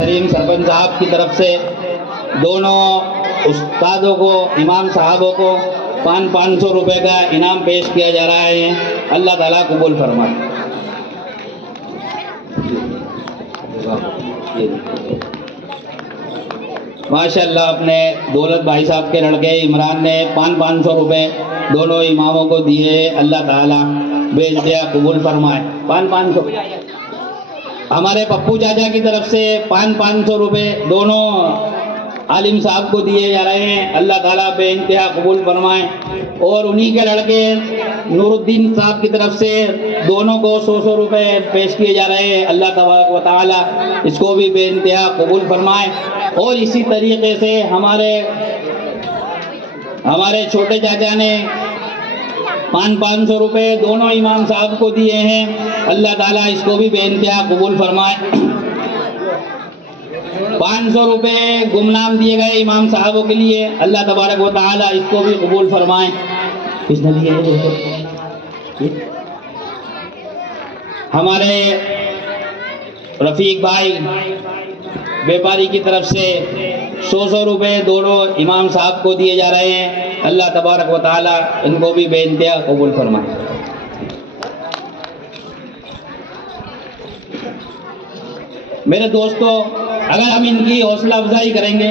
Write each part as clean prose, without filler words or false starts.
करीम सरपंच साहब की तरफ से दोनों उस्तादों को, इमाम साहबों को 500 रुपये का इनाम पेश किया जा रहा है। अल्लाह ताला कबूल फरमाए। माशाअल्लाह अपने दौलत भाई साहब के लड़के इमरान ने 500 रुपये दोनों इमामों को दिए। अल्लाह ताला भेज दिया, कबूल फरमाए। 500 हमारे पप्पू चाचा की तरफ से 500 रुपये दोनों आलिम साहब को दिए जा रहे हैं। अल्लाह ताला बेइंतहा कबूल फरमाए। और उन्हीं के लड़के नूरुद्दीन साहब की तरफ से दोनों को 100 रुपये पेश किए जा रहे हैं। अल्लाह तबारक व तआला इसको भी बेइंतहा कबूल फरमाए। और इसी तरीके से हमारे छोटे चाचा ने 500 रुपये दोनों इमाम साहब को दिए हैं। अल्लाह ताला इसको भी बेइंतहा कबूल फरमाए। 500 रुपये गुमनाम दिए गए इमाम साहबों के लिए। अल्लाह तबारक व तआला इसको भी कबूल फरमाए। किसने दिए हैं? हमारे रफीक भाई व्यापारी की तरफ से 100 रुपये दोनों इमाम साहब को दिए जा रहे हैं। अल्लाह तबारक व तआला इनको भी बेइंतहा कबूल फरमाए। मेरे दोस्तों, अगर हम इनकी हौसला अफजाई करेंगे,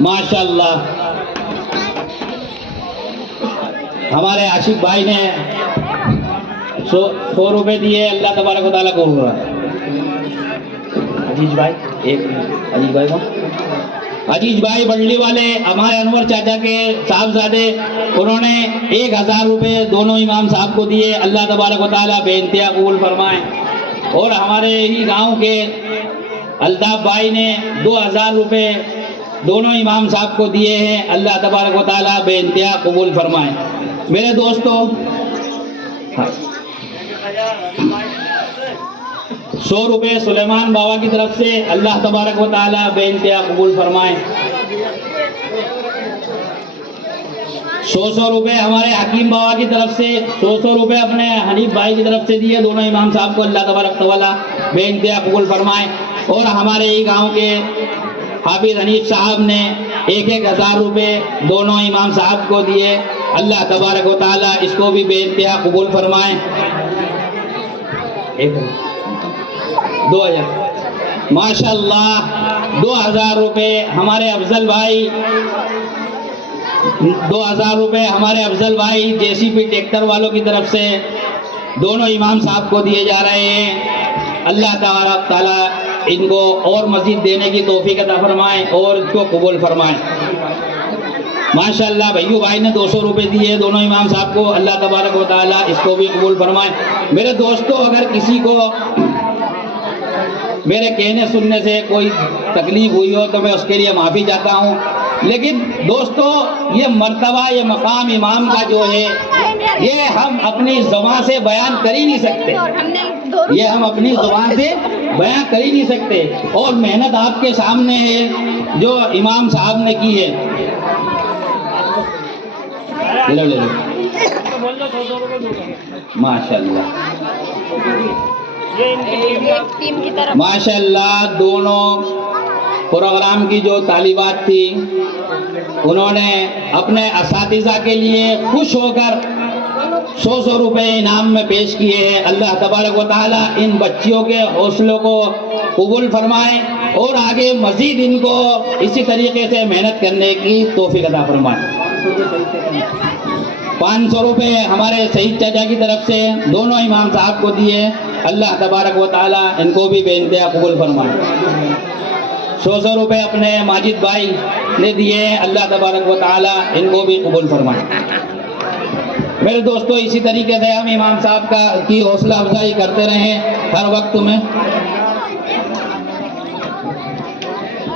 माशाअल्लाह हमारे आशिक भाई ने 100 रुपये दिए। अल्लाह तबारक व तआला को अजीज भाई, एक अजीज भाई को अजीज भाई बल्ली वाले हमारे अनवर चाचा के साहबजादे, उन्होंने 1000 रुपये दोनों इमाम साहब को दिए। अल्लाह तबारक व तआला बेइंतहा कबूल फरमाए। और हमारे ही गांव के अल्ताफ भाई ने 2000 रुपये दोनों इमाम साहब को दिए हैं। अल्लाह तबारक व तआला बेइंतहा कबूल फरमाए। मेरे दोस्तों, 100 रुपये सुलेमान बाबा की तरफ से। अल्लाह तबारक व तआला बेइंतहा कबूल फरमाए। 100 रुपये हमारे हकीम बाबा की तरफ से। 100 रुपये अपने हनीफ भाई की तरफ से दिए दोनों इमाम साहब को। अल्लाह तबारक व तआला बेइंतहा कबूल फरमाए। और हमारे ही गांव के हाफिज हनीफ साहब ने 1000 रुपये दोनों इमाम साहब को दिए। अल्लाह तबारक व तआला इसको भी बेइंतहा कबूल फरमाए। 2000 माशाअल्लाह 2000 रुपये हमारे अफजल भाई 2000 रुपये हमारे अफजल भाई जेसीपी ट्रैक्टर वालों की तरफ से दोनों इमाम साहब को दिए जा रहे हैं। अल्लाह ताला इनको और मजीद देने की तौफीक अता फरमाए और इसको कबूल फरमाए। माशाअल्लाह भैयू भाई ने 200 रुपये दिए दोनों इमाम साहब को। अल्लाह तबारक व तआला इसको भी कबूल फरमाए। मेरे दोस्तों, अगर किसी को मेरे कहने सुनने से कोई तकलीफ हुई हो तो मैं उसके लिए माफ़ी चाहता हूँ। लेकिन दोस्तों, ये मर्तबा, ये मकाम इमाम का जो है, ये हम अपनी ज़ुबान से बयान कर ही नहीं सकते। ये हम अपनी ज़ुबान से बयान कर ही नहीं सकते। और मेहनत आपके सामने है जो इमाम साहब ने की है। ले लो माशाअल्लाह माशाअल्लाह। दोनों प्रोग्राम की जो तालिबात थी, उन्होंने अपने असातिज़ा के लिए खुश होकर 100 रुपये इनाम में पेश किए हैं। अल्लाह तबारक व तआला इन बच्चियों के हौसलों को कबूल फरमाए और आगे मजीद इनको इसी तरीके से मेहनत करने की तौफीक अता फरमाए। 500 रुपये हमारे सईद चाचा की तरफ से दोनों इमाम साहब को दिए। अल्लाह तबारक व तआला इनको भी बेइंतहा कबूल फरमाए। 100 रुपये अपने माजिद भाई ने दिए। अल्लाह तबारक व तआला इनको भी कबूल फरमाए। मेरे दोस्तों, इसी तरीके से हम इमाम साहब की हौसला अफजाई करते रहें हर वक्त में।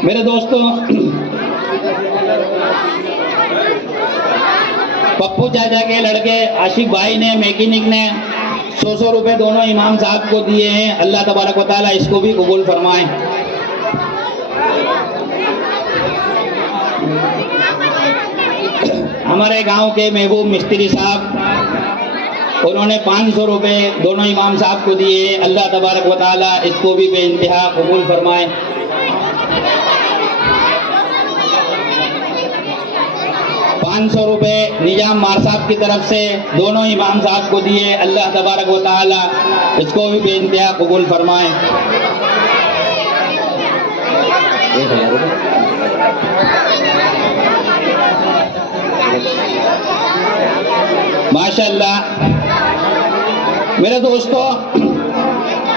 मेरे दोस्तों, पप्पू चाचा के लड़के आशिक भाई ने, मैकेनिक ने 100 रुपये दोनों इमाम साहब को दिए हैं। अल्लाह तबारक व तआला इसको भी कबूल फरमाए। हमारे गांव के महबूब मिस्त्री साहब उन्होंने 500 रुपये दोनों इमाम साहब को दिए। अल्लाह तबारक व ताला इसको भी बेइंतहा कबूल फरमाए। 500 रुपये निजाम मार साहब की तरफ से दोनों इमाम साहब को दिए। अल्लाह तबारक व ताला इसको भी बेइंतहा कबूल फरमाए। 1000 रुपये माशाअल्लाह। मेरे दोस्तों,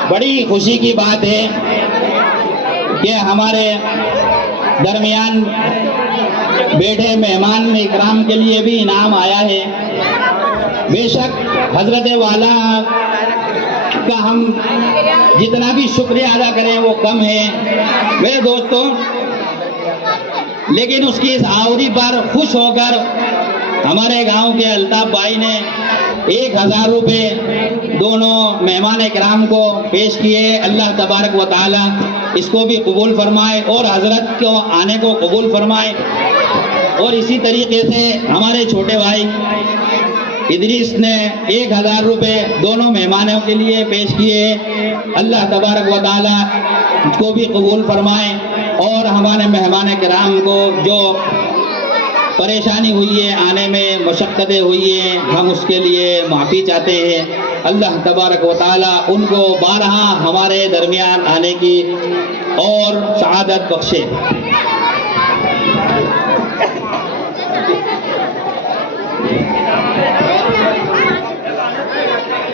बड़ी खुशी की बात है कि हमारे दरमियान बैठे मेहमान इकराम के लिए भी इनाम आया है। बेशक हजरत वाला का हम जितना भी शुक्रिया अदा करें वो कम है मेरे दोस्तों, लेकिन उसकी इस आवरी पर खुश होकर हमारे गांव के अल्ताफ भाई ने 1000 रुपये दोनों मेहमान इकराम को पेश किए। अल्लाह तबारक व ताला इसको भी कबूल फरमाए और हजरत को आने को कबूल फरमाए। और इसी तरीके से हमारे छोटे भाई इदरीस ने 1000 रुपये दोनों मेहमानों के लिए पेश किए। अल्लाह तबारक व ताला इसको भी कबूल फरमाए और हमारे मेहमान किराम को जो परेशानी हुई है, आने में मशक्क़तें हुई हैं, हम उसके लिए माफ़ी चाहते हैं। अल्लाह तबारक व ताला उनको बारहा हमारे दरमियान आने की और सआदत बख्शे।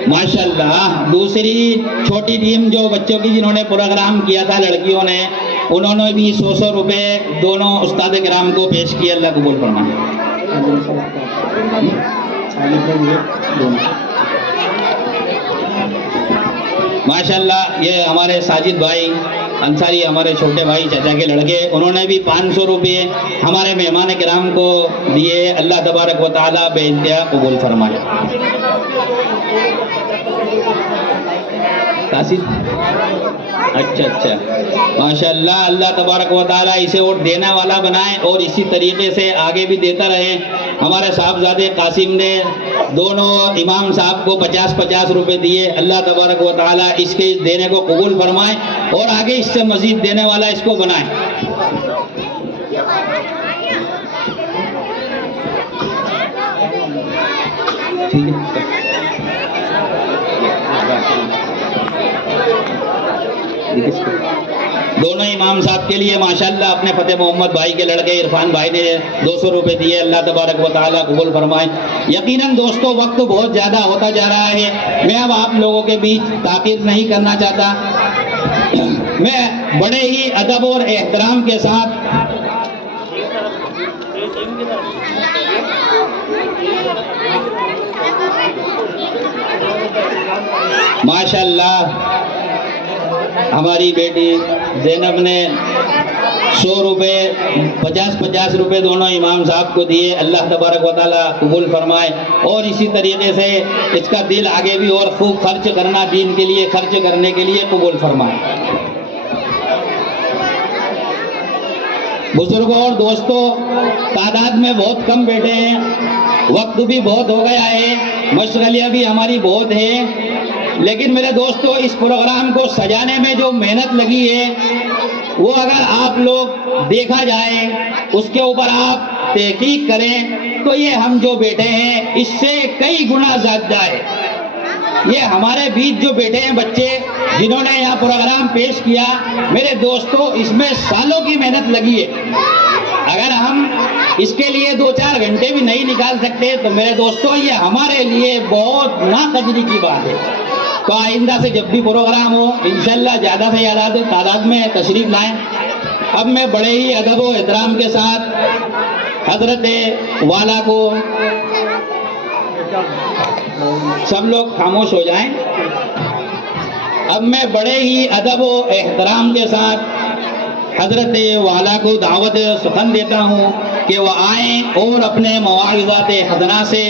माशाल्लाह। दूसरी छोटी टीम जो बच्चों की जिन्होंने प्रोग्राम किया था लड़कियों ने, उन्होंने भी 100 रुपये दोनों उस्ताद किराम को पेश किए। अल्लाह कबूल फरमाए। माशाल्लाह। ये हमारे साजिद भाई अंसारी, हमारे छोटे भाई चाचा के लड़के, उन्होंने भी 500 रुपये हमारे मेहमान किराम को दिए। अल्लाह तबारक व ताला बेइंतहा कबूल फरमाए। कासिद, अच्छा, माशाल्लाह। अल्लाह तबारक व ताला इसे और देने वाला बनाए और इसी तरीके से आगे भी देता रहे। हमारे साहबजादे कासिम ने दोनों इमाम साहब को 50-50 रुपये दिए। अल्लाह तबारक व ताला इसके देने को कबूल फरमाए और आगे इससे मजीद देने वाला इसको बनाए। ठीक है। दोनों इमाम साहब के लिए माशाल्लाह अपने फतेह मोहम्मद भाई के लड़के इरफान भाई ने 200 रुपये दिए। अल्लाह तबारक व ताला कबूल फरमाए। यकीनन दोस्तों, वक्त बहुत ज़्यादा होता जा रहा है। मैं अब आप लोगों के बीच ताकीद नहीं करना चाहता। मैं बड़े ही अदब और एहतराम के साथ माशाल्लाह हमारी बेटी ज़ैनब ने 100 रुपये 50-50 रुपये दोनों इमाम साहब को दिए। अल्लाह तबारक व ताला कबूल फरमाए और इसी तरीके से इसका दिल आगे भी और खूब खर्च करना, दीन के लिए खर्च करने के लिए कबूल फरमाए। बुजुर्गों और दोस्तों, तादाद में बहुत कम बैठे हैं, वक्त भी बहुत हो गया है, मशगलियाँ भी हमारी बहुत है, लेकिन मेरे दोस्तों इस प्रोग्राम को सजाने में जो मेहनत लगी है वो अगर आप लोग देखा जाए, उसके ऊपर आप तहकीक करें तो ये हम जो बैठे हैं इससे कई गुना ज़्यादा है। ये हमारे बीच जो बैठे हैं बच्चे जिन्होंने यहाँ प्रोग्राम पेश किया, मेरे दोस्तों इसमें सालों की मेहनत लगी है। अगर हम इसके लिए 2-4 घंटे भी नहीं निकाल सकते तो मेरे दोस्तों ये हमारे लिए बहुत नाकदरी की बात है। तो आइंदा से जब भी प्रोग्राम हो इंशाल्लाह ज़्यादा से ज़्यादा तादाद में तशरीफ लाएं। अब मैं बड़े ही अदब व एहतराम के साथ हजरत वाला को, सब लोग खामोश हो जाएं। अब मैं बड़े ही अदब व एहतराम के साथ हजरत वाला को दावत सुखन देता हूँ कि वह आएँ और अपने मवाइज़ात हसना से